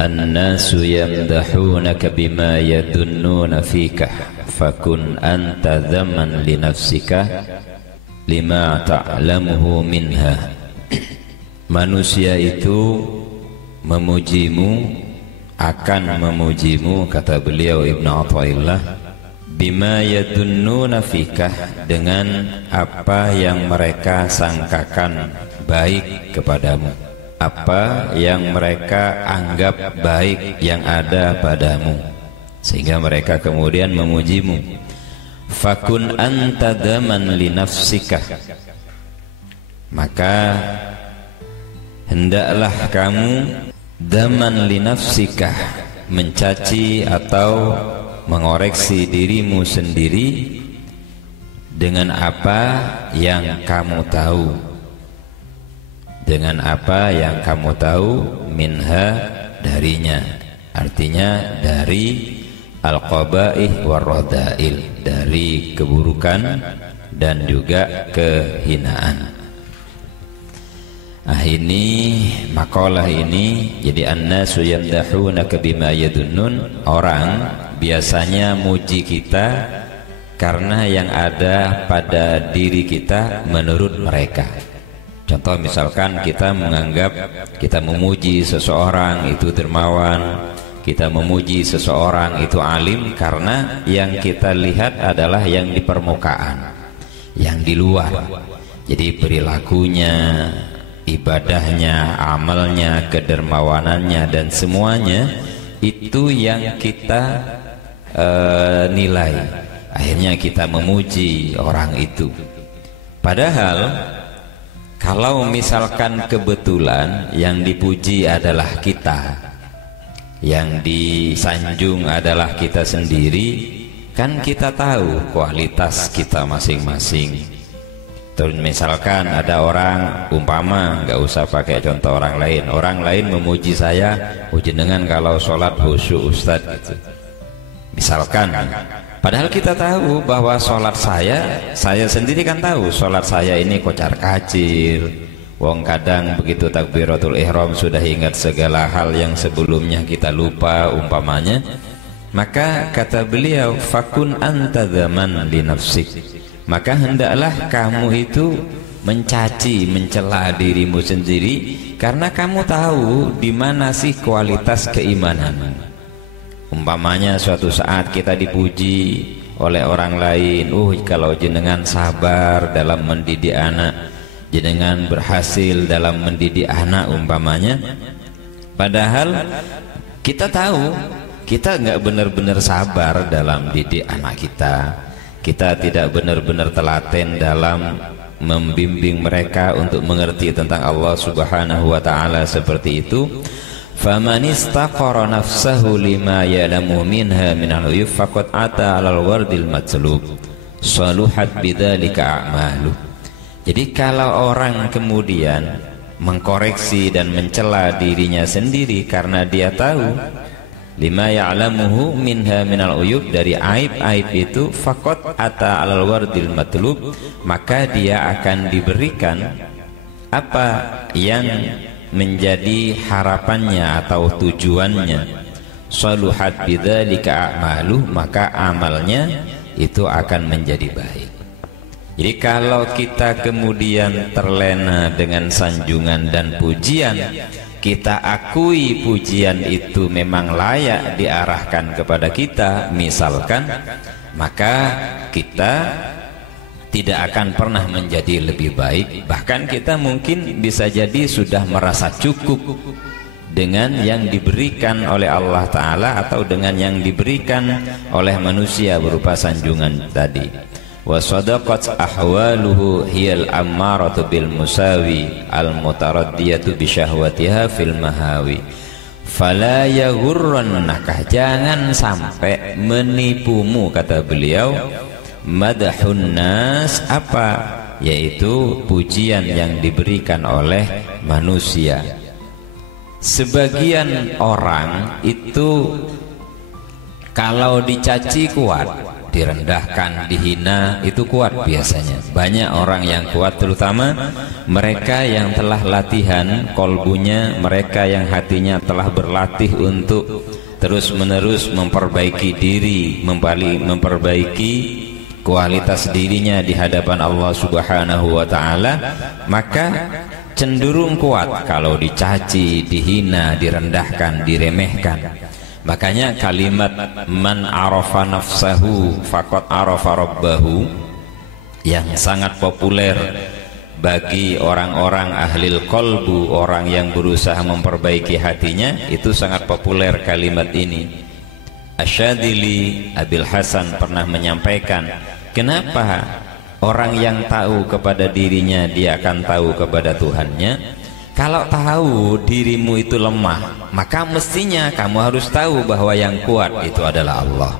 An-nasu yamdahunaka bima yadunnuna fika fakun anta dhamman li nafsika lima ta'lamuhu minha. Manusia itu memujimu, akan memujimu, kata beliau Ibnu Athaillah, bima yadunnuna fika, dengan apa yang mereka sangkakan baik kepadamu, apa yang mereka anggap baik yang ada padamu, sehingga mereka kemudian memujimu. Fakun anta daman li nafsika, maka hendaklah kamu daman li nafsika, mencaci atau mengoreksi dirimu sendiri dengan apa yang kamu tahu, dengan apa yang kamu tahu, minha, darinya, artinya dari al-qabaih war-radhail, dari keburukan dan juga kehinaan. Ini makalah ini, jadi an-nasu yamdahunaka bima yadunnun, orang biasanya muji kita karena yang ada pada diri kita menurut mereka. Contoh misalkan kita menganggap, kita memuji seseorang itu dermawan, kita memuji seseorang itu alim karena yang kita lihat adalah yang di permukaan, yang di luar. Jadi perilakunya, ibadahnya, amalnya, kedermawanannya, dan semuanya itu yang kita nilai. Akhirnya kita memuji orang itu. Padahal kalau misalkan kebetulan yang dipuji adalah kita, yang disanjung adalah kita sendiri, kan kita tahu kualitas kita masing-masing. Terus misalkan ada orang, umpama, nggak usah pakai contoh orang lain memuji saya, jenengan kalau sholat khusyuk Ustadz gitu. Misalkan, padahal kita tahu bahwa sholat saya sendiri kan tahu sholat saya ini kocar kacir. Wong kadang begitu takbiratul ihram sudah ingat segala hal yang sebelumnya kita lupa, umpamanya. Maka kata beliau, fakun anta dzaman li nafsik, maka hendaklah kamu itu mencaci, mencela dirimu sendiri karena kamu tahu di mana sih kualitas keimanan. Umpamanya suatu saat kita dipuji oleh orang lain, kalau jenengan sabar dalam mendidik anak, jenengan berhasil dalam mendidik anak, umpamanya. Padahal kita tahu kita nggak benar-benar sabar dalam didik anak kita, kita tidak benar-benar telaten dalam membimbing mereka untuk mengerti tentang Allah Subhanahu wa Ta'ala seperti itu. Faman istaqara nafsahu lima ya'lamu minha min al-uyub faqad ata 'alal wardil matlub saluhat bidzalika a'malu. Jadi kalau orang kemudian mengkoreksi dan mencela dirinya sendiri karena dia tahu lima ya'lamuhu minha min al-uyub, dari aib-aib itu, faqad ata 'alal wardil matlub, maka dia akan diberikan apa yang menjadi harapannya atau tujuannya. Saluhat bidzalika a'malu, maka amalnya itu akan menjadi baik. Jadi kalau kita kemudian terlena dengan sanjungan dan pujian, kita akui pujian itu memang layak diarahkan kepada kita, misalkan, maka kita tidak akan pernah menjadi lebih baik. Bahkan kita mungkin bisa jadi sudah merasa cukup dengan yang diberikan oleh Allah Ta'ala atau dengan yang diberikan oleh manusia berupa sanjungan tadi. Wa sadaqat ahwaluhu hiyal ammaratu bil musawi al mutaraddiyatu bi syahwatiha fil mahawi fala yaghurrannaka, jangan sampai menipumu, kata beliau, madahun nas, apa, yaitu pujian yang diberikan oleh manusia. Sebagian orang itu kalau dicaci kuat, direndahkan, dihina, itu kuat biasanya. Banyak orang yang kuat, terutama mereka yang telah latihan kolbunya, mereka yang hatinya telah berlatih untuk terus-menerus memperbaiki diri, memperbaiki kualitas dirinya di hadapan Allah Subhanahu wa ta'ala, maka cenderung kuat kalau dicaci, dihina, direndahkan, diremehkan. Makanya kalimat man arafa nafsahu faqad arafa rabbahu yang sangat populer bagi orang-orang ahlil qalbu, orang yang berusaha memperbaiki hatinya, itu sangat populer kalimat ini. Asyadili Abil Hasan pernah menyampaikan, kenapa orang yang tahu kepada dirinya dia akan tahu kepada Tuhannya? Kalau tahu dirimu itu lemah, maka mestinya kamu harus tahu bahwa yang kuat itu adalah Allah.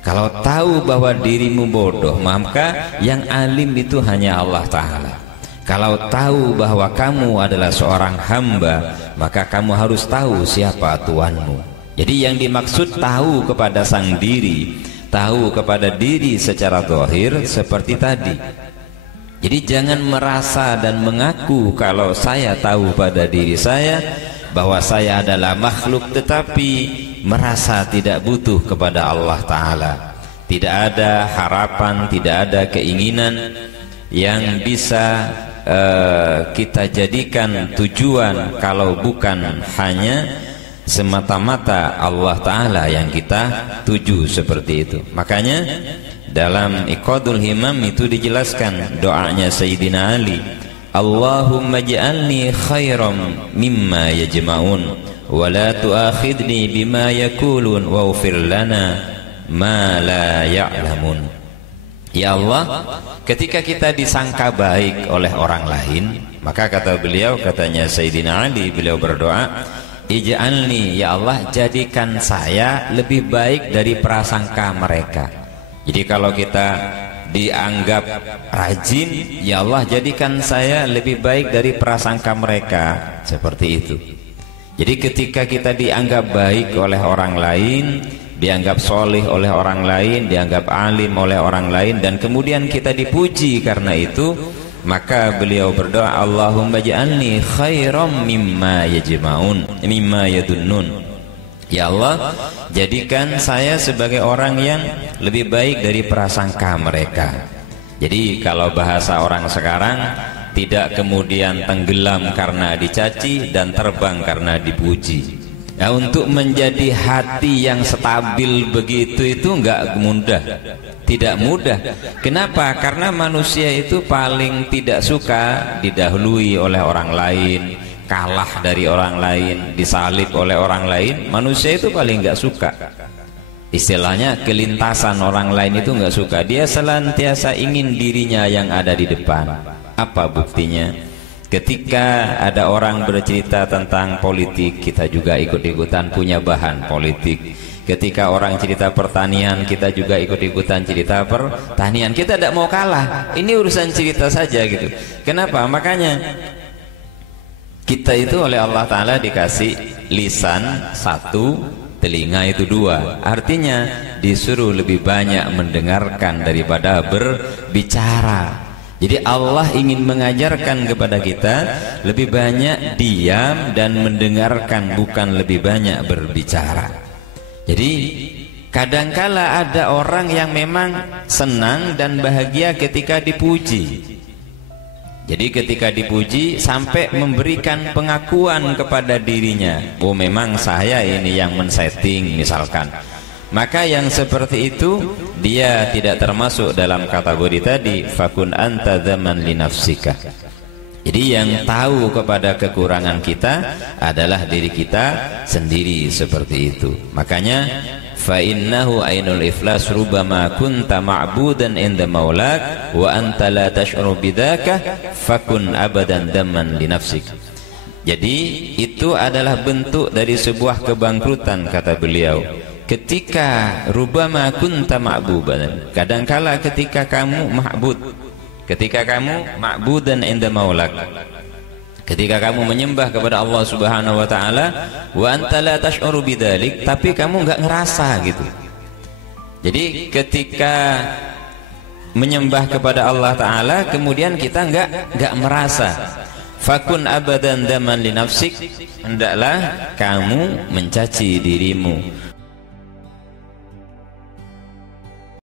Kalau tahu bahwa dirimu bodoh, maka yang alim itu hanya Allah Ta'ala. Kalau tahu bahwa kamu adalah seorang hamba, maka kamu harus tahu siapa Tuhanmu. Jadi yang dimaksud tahu kepada sang diri, tahu kepada diri secara zahir seperti tadi. Jadi jangan merasa dan mengaku kalau saya tahu pada diri saya bahwa saya adalah makhluk, tetapi merasa tidak butuh kepada Allah Ta'ala. Tidak ada harapan, tidak ada keinginan yang bisa kita jadikan tujuan kalau bukan hanya semata-mata Allah Ta'ala yang kita tuju seperti itu. Makanya dalam Iqadul Himam itu dijelaskan doanya Sayyidina Ali, Allahumma ja'alni khairam mimma yajma'un wa la tu'akhidni bima yakulun waghfir lana ma la ya'lamun. Ya Allah, ketika kita disangka baik oleh orang lain, maka kata beliau, katanya Sayyidina Ali, beliau berdoa, ij'alni, ya Allah, jadikan saya lebih baik dari prasangka mereka. Jadi kalau kita dianggap rajin, ya Allah jadikan saya lebih baik dari prasangka mereka, seperti itu. Jadi ketika kita dianggap baik oleh orang lain, dianggap solih oleh orang lain, dianggap alim oleh orang lain, dan kemudian kita dipuji karena itu, maka beliau berdoa, Allahumma ja'alni khairam mimma yajma'un mimma yadunnun. Ya Allah, jadikan saya sebagai orang yang lebih baik dari prasangka mereka. Jadi kalau bahasa orang sekarang, tidak kemudian tenggelam karena dicaci dan terbang karena dipuji. Nah, untuk menjadi hati yang stabil begitu itu enggak mudah, tidak mudah. Kenapa? Karena manusia itu paling tidak suka didahului oleh orang lain, kalah dari orang lain, disalib oleh orang lain. Manusia itu paling nggak suka, istilahnya kelintasan orang lain itu nggak suka. Dia senantiasa ingin dirinya yang ada di depan. Apa buktinya? Ketika ada orang bercerita tentang politik, kita juga ikut-ikutan punya bahan politik. Ketika orang cerita pertanian, kita juga ikut-ikutan cerita pertanian. Kita tidak mau kalah, ini urusan cerita saja gitu. Kenapa? Makanya kita itu oleh Allah Ta'ala dikasih lisan satu, telinga itu dua. Artinya disuruh lebih banyak mendengarkan daripada berbicara. Jadi Allah ingin mengajarkan kepada kita lebih banyak diam dan mendengarkan, bukan lebih banyak berbicara. Jadi kadangkala ada orang yang memang senang dan bahagia ketika dipuji. Jadi ketika dipuji sampai memberikan pengakuan kepada dirinya, oh memang saya ini yang men-setting misalkan. Maka yang seperti itu dia tidak termasuk dalam kategori tadi fakun anta zaman li nafsika. Jadi yang tahu kepada kekurangan kita adalah diri kita sendiri, seperti itu. Makanya fa innahu ainul iflas rubama kunta ma'budan inda maulak wa anta la tash'uru bidzaka fakun abadan damman li nafsik. Jadi itu adalah bentuk dari sebuah kebangkrutan, kata beliau. Ketika rubama kunta ma'budan, kadangkala ketika kamu ma'bud, ketika kamu ma'budan inda maulak, ketika kamu menyembah kepada Allah Subhanahu wa taala, wa anta la tash'uru bidzalik, tapi kamu enggak ngerasa gitu. Jadi ketika menyembah kepada Allah Ta'ala kemudian kita enggak merasa, fakun abadan daman li nafsik, hendaklah kamu mencaci dirimu,